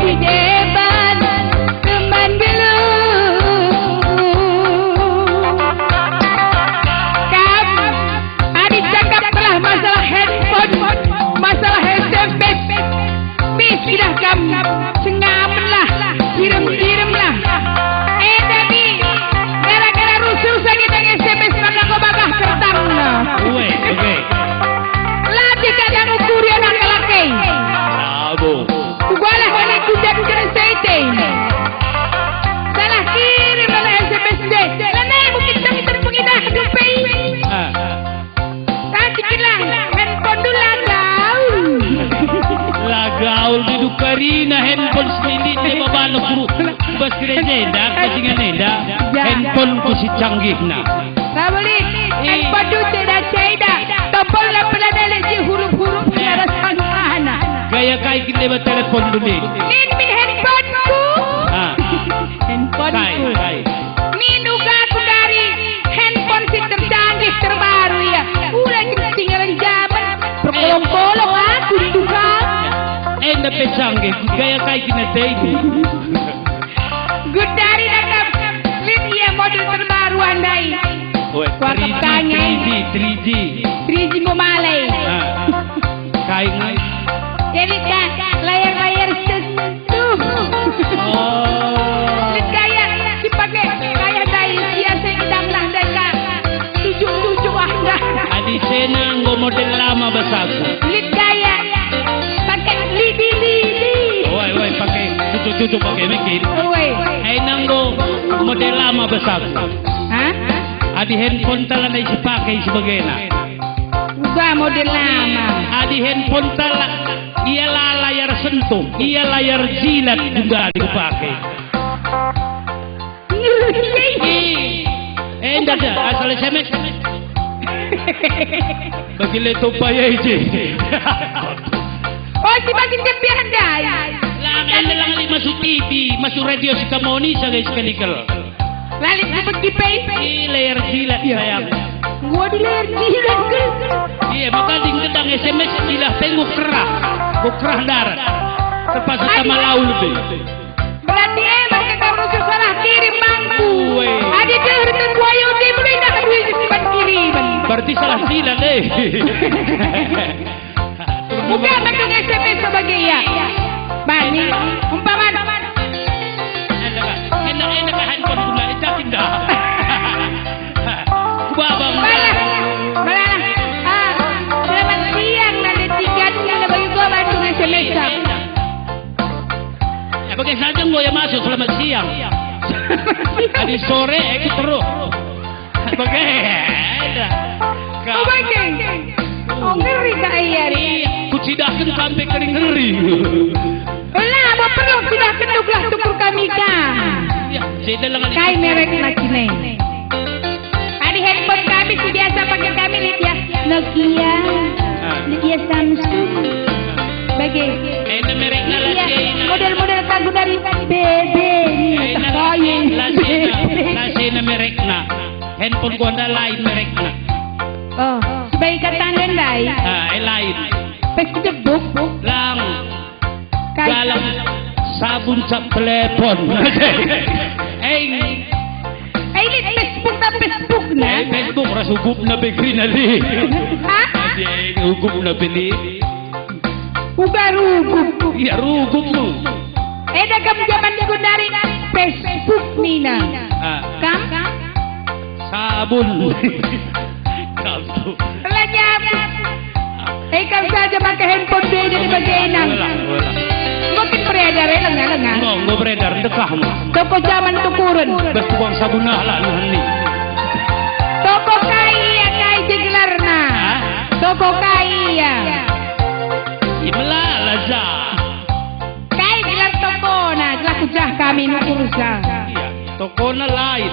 di depan teman dulu. Kamu adik cakaplah masalah handphone, masalah SMS. Sudah kamu sengamanlah, kirim-kirimlah. Tapi gara-gara rusuh sakit yang SMS maka kau bakal kertang. Oke. Latih kadang ukur yang nakalakai. Bravo. Kugalah oleh kuda-kuda sete. Salah kirim oleh SMS deh. Lana mungkin kami terpengidah dupai. Takilah handphone dulu Lagaul di Dukarina handphone sendiri di babalo guru bas kirejenda kasingan nenda handphone ko si canggih na Sabuli handphone du tidak ceda tombol la pelada si huruf-huruf cara sana gaya kai kita ba telepon dulu min handphone ku handphone ku kai min uga ku dari handphone si tercanggih terbaru ya ulah ketinggalan zaman berkolong-kolong aku juga enda pecanggih gaya kai kita tadi good dari nakap Lydia model terbaru andai Kuartap tanya 3G memalai kai ngai jadi kan layar-layar sentuh lihat gaya dipakai gaya dai biasa sedang lah dai tujuh anda adi sena ngo model lama basaku lihat gaya pakai lidi woi pakai cucu pakai mikir woi ai nanggo model lama basaku hah adi handphone tala na isipakai sebagainya uga model lama adi handphone tala ialah layar sentuh ia layar jilat juga dipakai enggak ada asal SMS bagi leto payah je oh si bagi tepi andai lang masuk TV masuk radio si kamoni sa guys kanikal lalit pergi pay layar jilat sayang gua di layar jilat ke iya maka dingkedang SMS jilat tengok kerah darat terpaksa sama laul lebih berarti emang kamu salah kirim mangku adik dia harus buaya dia mulai nak duit simpan kiriman berarti salah jilat deh bukan mandung SMS sebagai ya bani umpaman enak handphone guna itu tidak babang malah selamat siang nanti tiga na bagi gua mandung SMS pakai saja gua yang masuk selamat siang tadi sore ikut terus pakai oh ngeri kaya kucidakan sampai kering ngeri lah apa perlu sudah kenduklah tukur kami kai merek lagi nih ada handphone kami biasa pakai kami lihat ya Nokia Samsung bagi mereknya model kagu dari BB lasena mereknya handphone gua ada lain mereknya oh sebagai kata lain lain Facebook lang galang sabun sa telepon Facebook na Facebook ras hugup na bigri na li hugup na bili uga rugup iya rugup mo kam zaman ko dari Facebook nina kam sabun kamu Lanyap kam saja pakai handphone dia jadi bagaimana mungkin beredar ya lengah nggak beredar dekah mo toko zaman tukurun bas tukang sabun lah nih toko kaya jeglarna toko kaya imla laza kaya gelar toko na gelar kujah kami nukursa toko na lain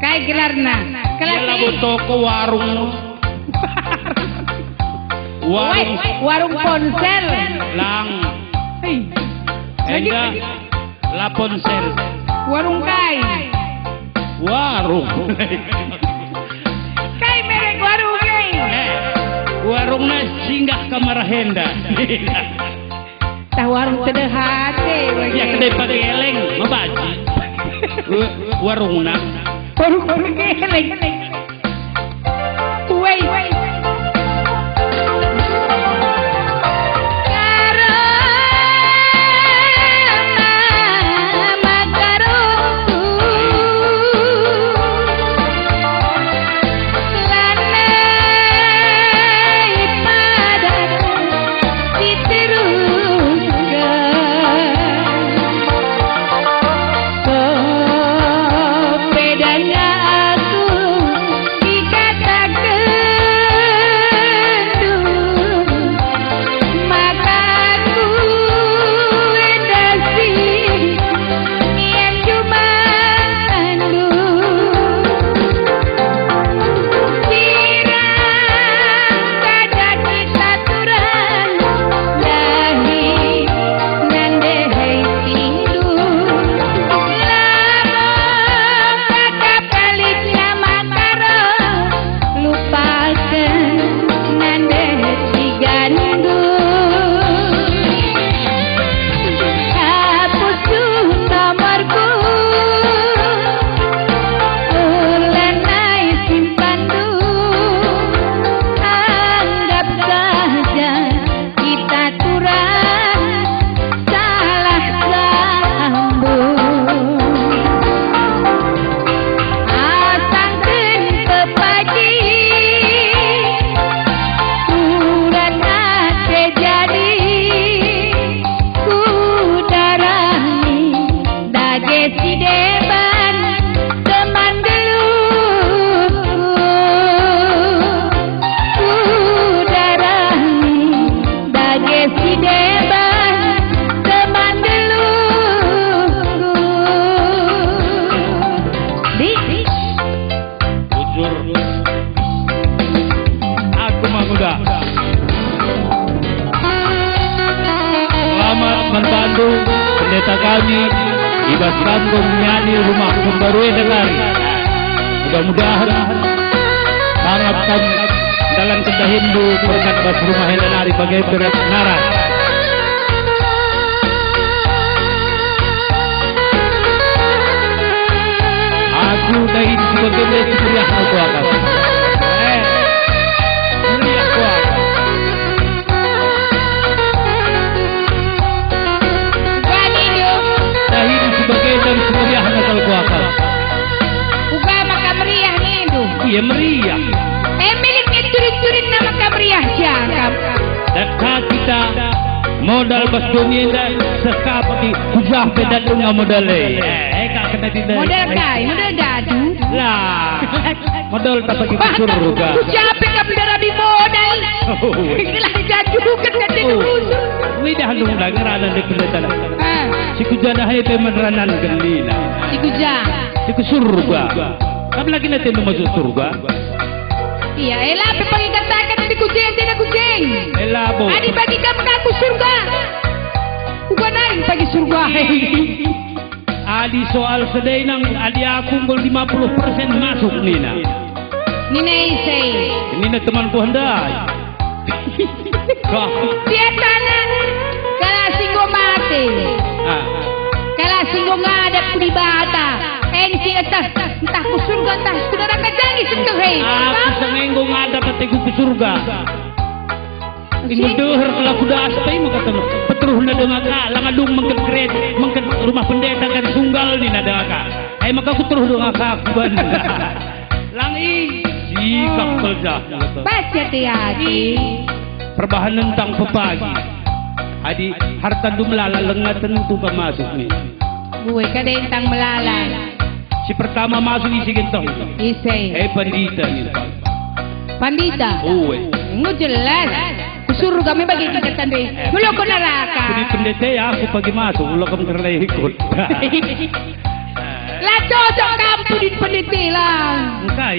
kaya gelarna lagu toko warung warung ponsel lang enggak la ponsel warung kai warung kai merek warung kai warungnya singgah ke Marahenda tah warung sederhana Udah pakai eleng, mabaji. Warungna. Baru keleng. Kue. membantu pendeta kami Ibas Kangkung menyanyi rumah pembaruan negari. Mudah-mudahan harapkan dalam kita Hindu berkat bas rumah Helenari bagai berat naras. Aku dahin sebagai meriah aku akan. Meriah aku akan. Dahin sebagai dan meriah aku akan. Uga maka meriah nih itu. Iya meriah. Miliknya turin-turin nama kameriah jangkap. Dan kita modal bas dunia dan sekapati kujah pedan dengan modalnya. Kak kena tidak. Modal kai, modal dadu. Lah, modal tak pakai surga. Kujah pedan di modal. Inilah dadu kan kan usur. Lidah dong dah ngeranan di pendetan. Si kujah dah hai pemeranan gelina. Si kujah. Si surga. Kamu lagi nanti masuk surga. Iya, elah pagi katakan si kucing tidak kucing. Elah bo. Adi bagi kamu aku surga. Bukan naik pagi surga. Adi soal sedai nang adi aku unggul 50% masuk Nina. Nina isai. Nina temanku hendai. Dia sana kalau singgo mati. Kalau singgo ngadap di bata. Engsi atas entah ku surga entah saudara kajangi sentuh hei. Aku sengenggo ngadap hatiku ke surga. Ingin deher kalau kuda aspai maka temu petruh na dengan ka langadung mengket kred mengket rumah pendeta kan sunggal ni na dengan ka. Ay maka ku terus dengan ka kuban. Langi sikap kerja. Baca tiadi. Perbahan tentang pepagi. Adi harta dumlala lengat tentu masuk ni. Gue kadentang melala. Si pertama masuk isi gentong. Isai. Pandita ni. Pandita. Uwe. Nggak jelas. Suruh kami bagi kita tadi. Mulai ke neraka. Jadi pendeta ya aku pagi masuk. Mulai kamu kerana ikut. Lah cocok kamu di pendeta lah. Engkai.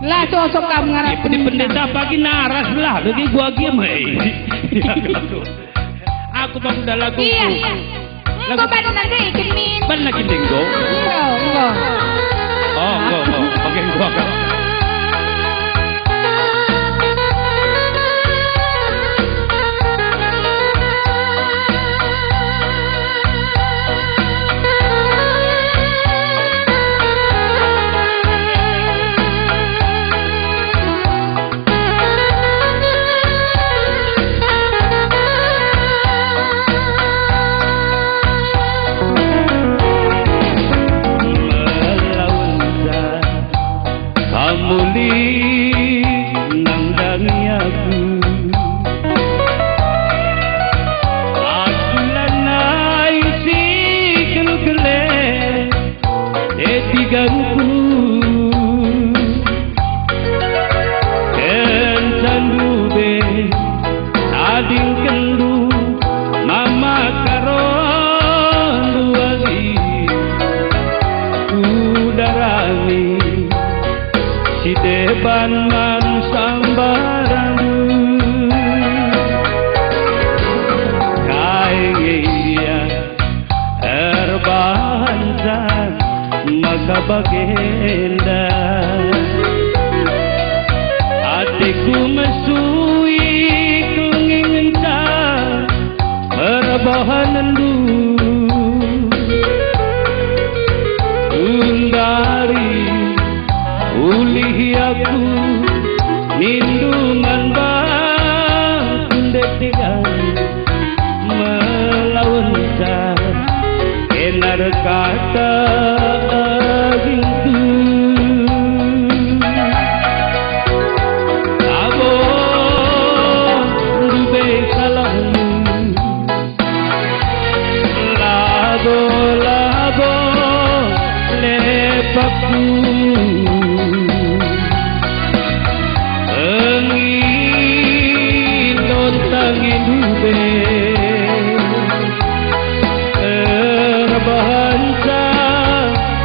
Lah cocok kamu ngarap. Di pendeta pagi naras lah. Lagi gua game. Aku bangun dah lagu. Iya. Enggak baru nanti kemin. Ban lagi denggo. Enggak. Oh, enggak. Pakai gua kan. bagenda hatiku mesui kenging entah merebahan endu undari ulih aku lindungan bakundek tiga melawan sah enar kata gitu abo rube salam labo labo lepakku angin lontangin dube terbahansa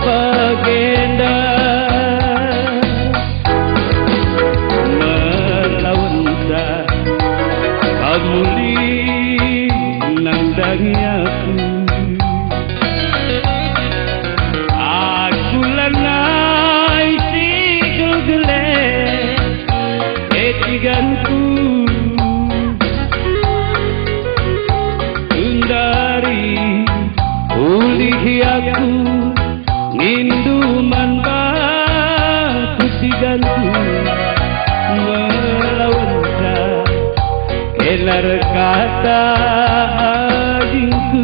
bagenda melawan sa pamuli nandangi aku lanai si gele etiganku undari ulih aku ninduman batu siganku melawan sa kelar kata adingku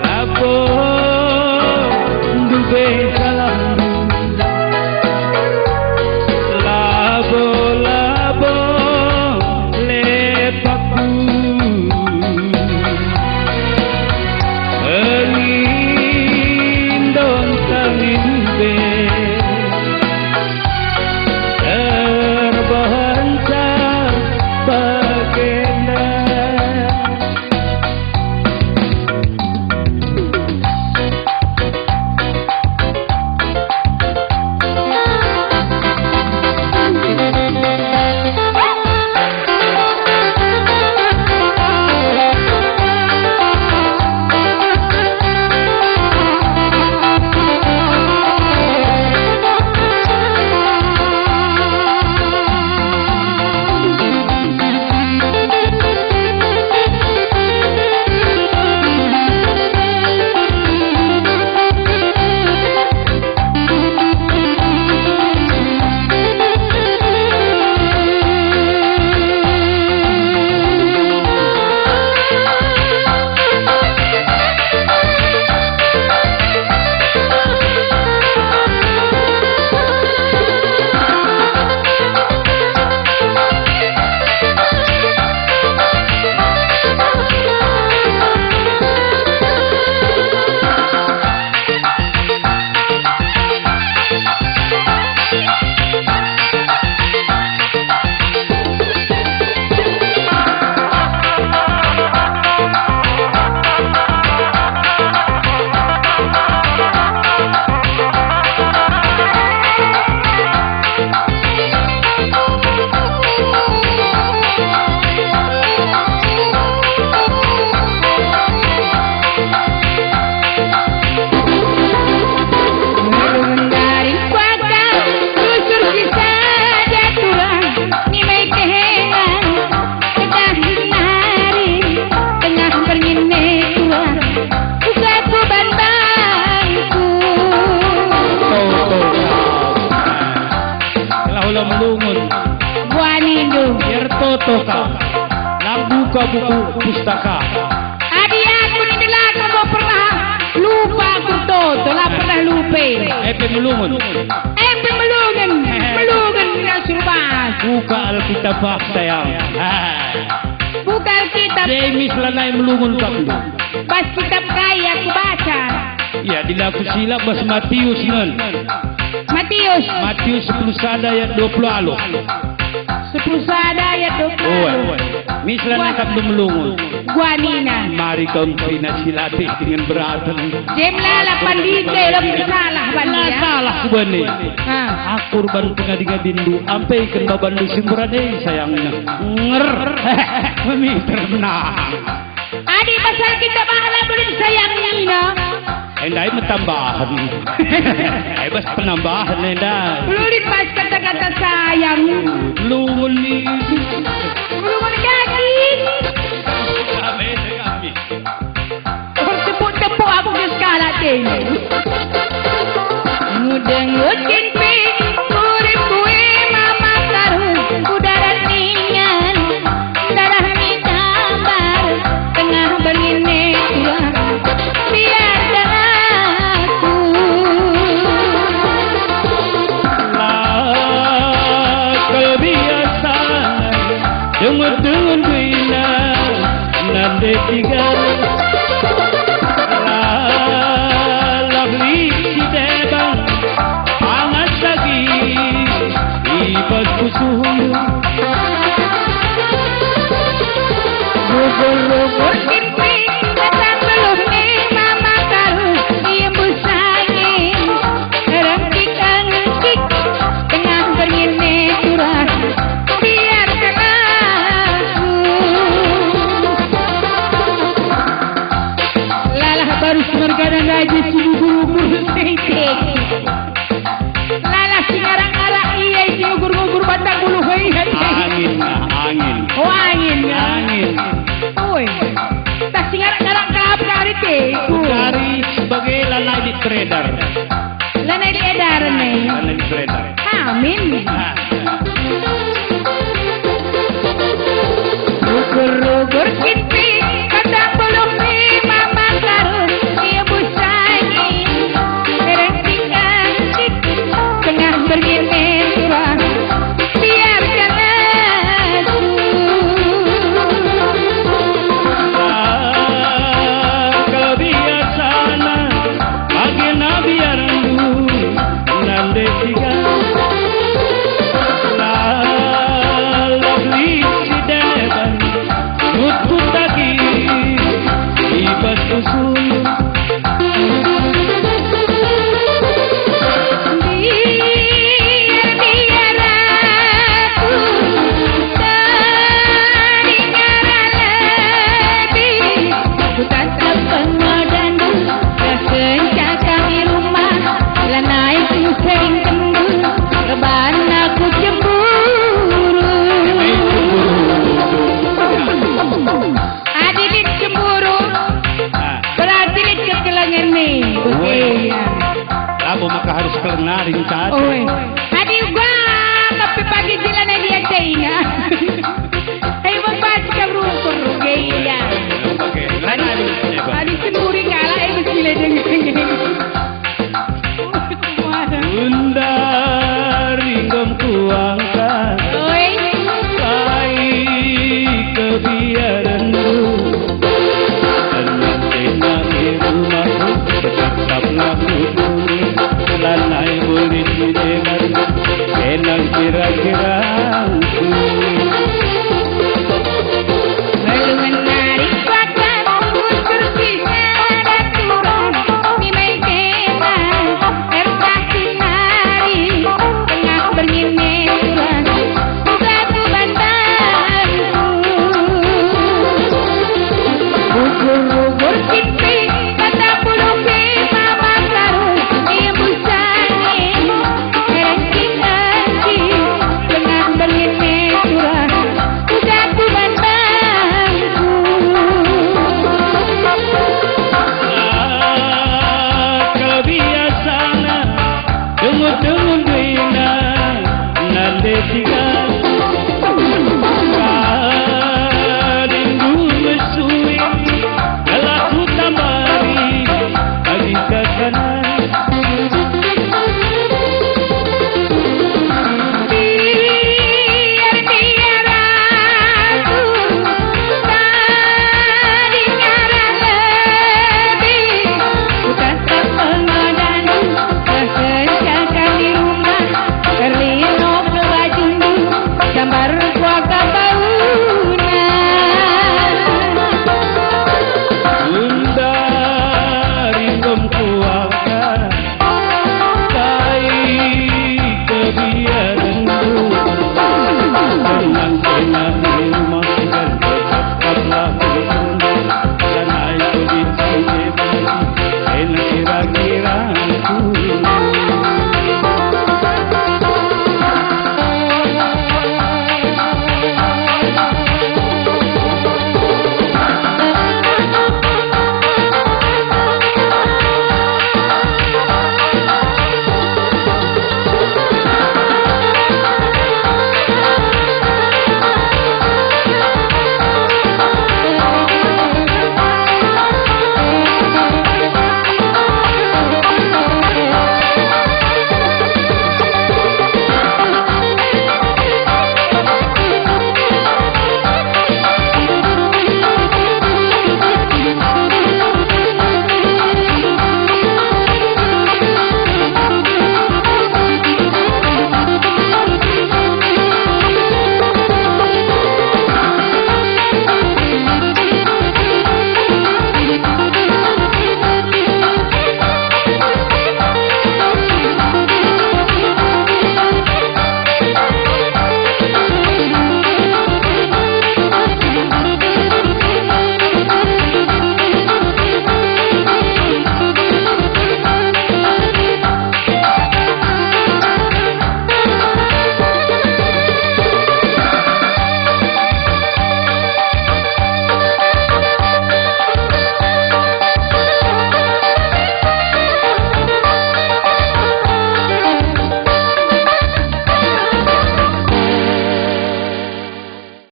labo dube salam labo labo lepakku elindon tangin dube terbahansa bagenda Toka buka buku pustaka. Adi aku ni nila kamu pernah lupa aku to, telah pernah lupa. Epe melungun. Epe melungun, melungun dengan surbas. Buka Alkitab sayang. Buka Alkitab. James lanai melungun kamu. Bas kitab kaya aku baca. Ya, dilaku silap bas Matius nan. Matius. Matius 10 ayat 20 alo. 10 ayat 20. Oh, mislan nakap dumulungon. Guanina. Mari kau pinasilati dengan beratan. Jemla la pandite lam salah bandia. Salah kubani. Ha. Aku urban pengadi-gadindu ampai kan babandu simurane sayangnya. Nger. Mami termenang. Adi pasal kita bahala boleh sayang nina. Enday matambahan. Ay bas penambahan enday. Ulit pas kata-kata sayang. Lumuli. Ulungan kaki. Kami. Tepuk-tepuk aku ke skala din. Ngudeng-ngudeng ping, urip kue mama taruh, udara ningan, darah ni tambar, tengah bergini tua, biarkan aku. Kebiasaan dengar-dengar bina nande tiga. Rubur-rubur kimpi, datang belum ni mama taruh, ia busangin, rengkik-rengkik, tengah bergini turah, biarkan aku. Lalah baru semergadang gaji sini guru-guru sehitik. Lalah singarang ala iya isi ugur-ugur batang bulu hei. Angin. Oh angin. Angin. Oi, tak singarang-garang kahap kari te. Dari sebagai lanai di trader. Lanai di edaran nih. Lanai di trader. Amin. Ah. Ugur-ugur kimpi, kata belum ni mama taruh, ia busangin, rengkik-rengkik, tengah bergini turah, biarkan aku. Kebiasaan bagi nabi arandu nande tiga. Lalabli si deban nutut lagi ibas usul. Biar aku teringat lebih, ku tatap pengadandu, kesencak kami rumah, lanai ku sering tembus, leban aku cemburu. Adilit cemburu, berarti lit kekelangan nih. Oke. Labo maka harus kelengarin saat. Oi, hadi gua tapi pagi sila na dia tainga.